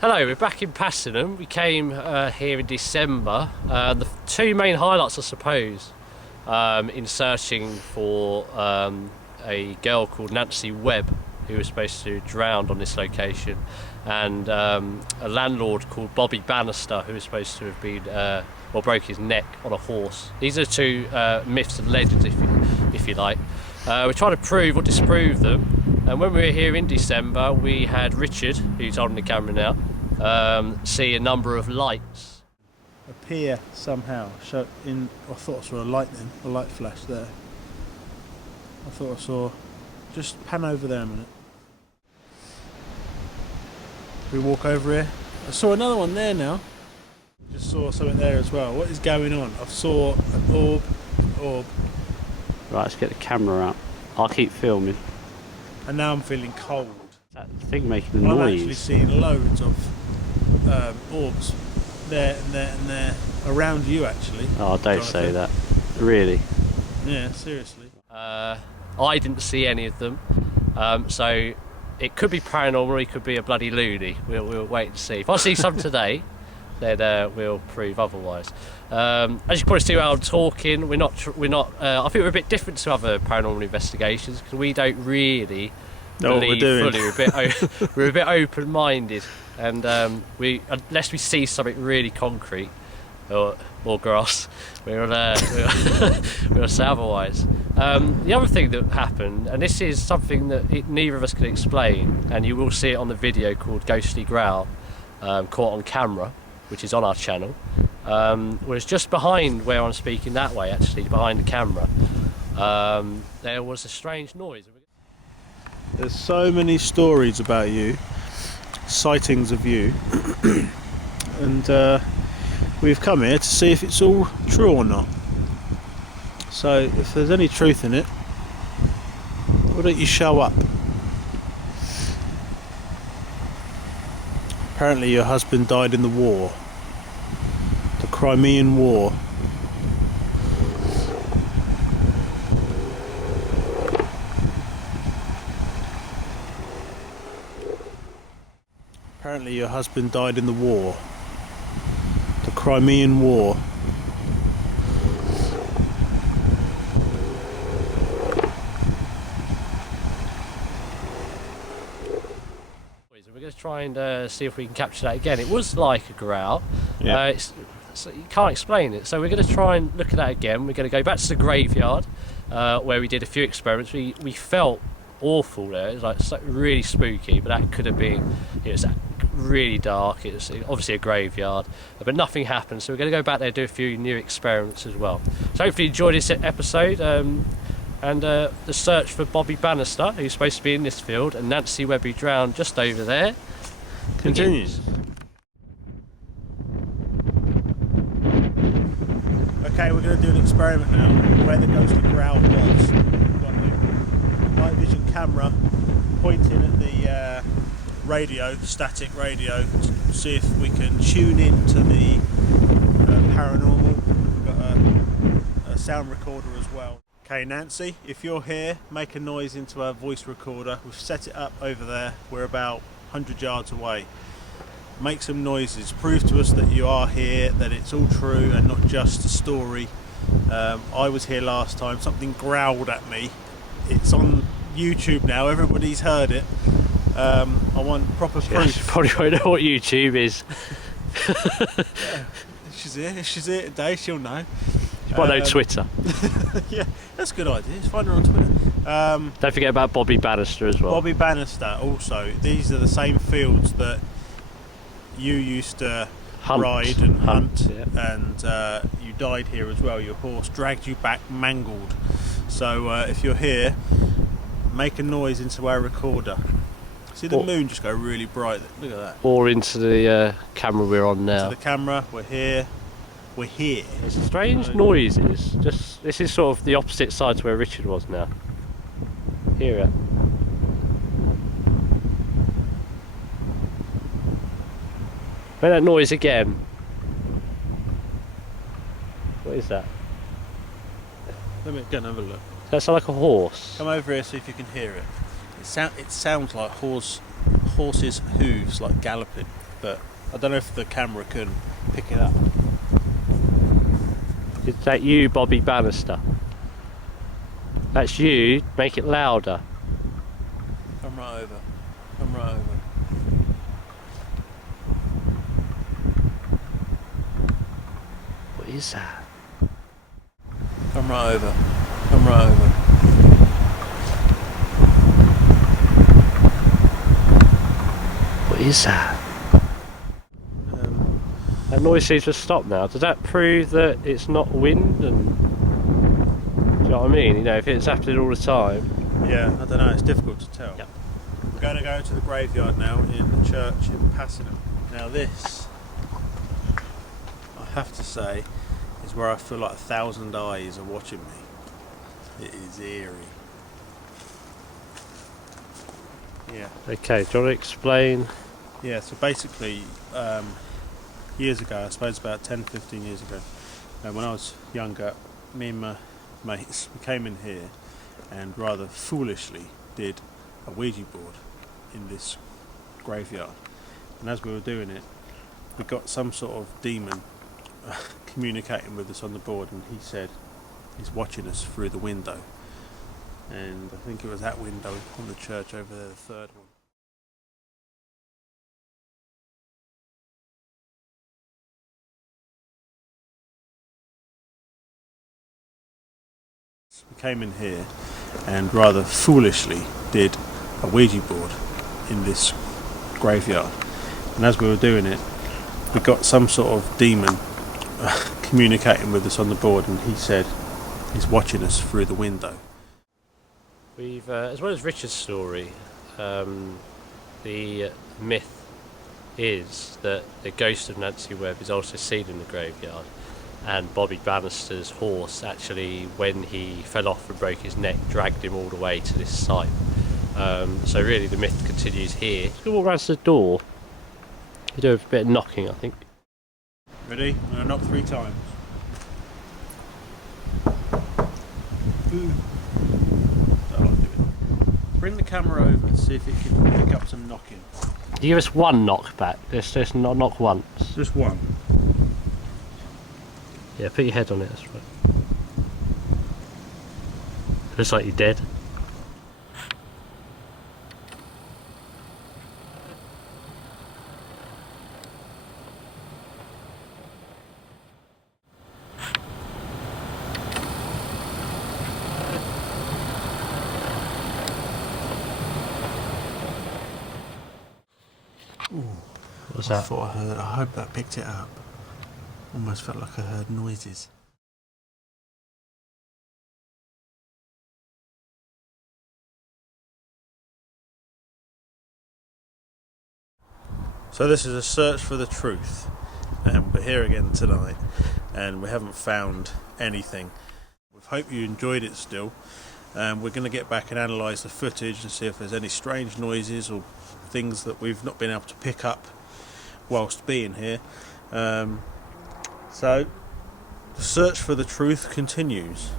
Hello, we're back in Passenham. We came here in December. The two main highlights, I suppose, in searching for a girl called Webb, who was supposed to drown on this location, and a landlord called Bannister, who was supposed to have been, broke his neck on a horse. These are two myths and legends, if you like. We're trying to prove or disprove them. And when we were here in December, we had Richard, who's holding the camera now, see a number of lights appear somehow. I thought I saw a light flash there. I thought I saw. Just pan over there a minute. We walk over here. I saw another one there now. Just saw something there as well. What is going on? I saw an orb. Right, let's get the camera out. I'll keep filming. And now I'm feeling cold. That thing making a I'm noise. actually seeing loads of orbs there and there and there around you, actually. Oh, don't say that. Really? Yeah, seriously. I didn't see any of them, so it could be paranormal, it could be a bloody loony. We'll wait and see. If I see some today, then we'll prove otherwise. As you can probably see how I'm talking, we're not. I think we're a bit different to other paranormal investigations because we don't really know what we're doing. Fully. We're a bit open-minded, and unless we see something really concrete or grass, we'll say otherwise. The other thing that happened, and this is something that neither of us can explain, and you will see it on the video called Ghostly Growl, caught on camera, which is on our channel, was just behind where I'm speaking that way, actually, behind the camera. There was a strange noise. There's so many stories about you, sightings of you, and we've come here to see if it's all true or not. So if there's any truth in it, why don't you show up? Apparently your husband died in the war, the Crimean War. Apparently your husband died in the war, the Crimean War. We're going to try and see if we can capture that again. It was like a growl. Yeah. So you can't explain it. So we're going to try and look at that again. We're going to go back to the graveyard where we did a few experiments. We felt awful there. It was like really spooky, but that could have been. It was really dark. It was obviously a graveyard, but nothing happened. So we're going to go back there and do a few new experiments as well. So hopefully you enjoyed this episode. And the search for Bobby Bannister, who's supposed to be in this field, and Webb drowned just over there, continues. Okay, we're going to do an experiment now where the ghostly growl was. We've got the night vision camera pointing at the radio, static radio, to see if we can tune in to the paranormal. We've got a sound recorder as well. Okay, Nancy, if you're here, make a noise into our voice recorder. We've set it up over there. We're about 100 yards away. Make some noises. Prove to us that you are here, that it's all true and not just a story. I was here last time. Something growled at me. It's on YouTube now. Everybody's heard it. I want proper proof. She probably won't know what YouTube is. Yeah. If she's here today, she'll know. She might know Twitter. Yeah, that's a good idea. Let's find her on Twitter. Don't forget about Bobby Bannister as well. Bobby Bannister also. These are the same fields that you used to ride and hunt. Yeah. And you died here as well. Your horse dragged you back mangled. So if you're here, make a noise into our recorder. See the moon just go really bright. Look at that. Or into the camera we're on now. To the camera, we're here. We're here. It's strange noises. Just this is sort of the opposite side to where Richard was now. Hear it. Make that noise again. What is that? Let me go and have a look. Does that sound like a horse? Come over here, see if you can hear it. It sounds like horses' hooves, like galloping. but I don't know if the camera can pick it up. Is that you, Bobby Bannister? That's you. Make it louder. Come right over. Come right over. What is that? Come right over. Come right over. What is that? That noise seems to stop now. Does that prove that it's not wind? And do you know what I mean? You know, if it's happening all the time. Yeah, I don't know. It's difficult to tell. Yep. We're going to go to the graveyard now in the church in Passenham. Now this, I have to say, is where I feel like 1,000 eyes are watching me. It is eerie. Yeah. Okay, do you want to explain? Yeah, so basically, years ago, I suppose about 10, 15 years ago, when I was younger, me and my mates, we came in here and rather foolishly did a Ouija board in this graveyard. And as we were doing it, we got some sort of demon communicating with us on the board, and he said he's watching us through the window. And I think it was that window on the church over there, the third one. We came in here and rather foolishly did a Ouija board in this graveyard, and as we were doing it, we got some sort of demon communicating with us on the board, and he said he's watching us through the window. We've, as well as Richard's story, the myth is that the ghost of Nancy Webb is also seen in the graveyard, and Bobby Bannister's horse actually, when he fell off and broke his neck, dragged him all the way to this site. So really the myth continues here. Let's go around to the door. You do a bit of knocking, I think. Ready? I'm going to knock 3 times. Ooh. I like doing it. Bring the camera over and see if it can pick up some knocking. You give us one knock back. Let's just not knock once. Just one. Yeah, put your head on it, that's right. Looks like you're dead. What was that? I hope that picked it up. Almost felt like I heard noises. So this is a search for the truth, and we're here again tonight, and we haven't found anything. We hope you enjoyed it still. We're going to get back and analyse the footage and see if there's any strange noises or things that we've not been able to pick up whilst being here. So the search for the truth continues.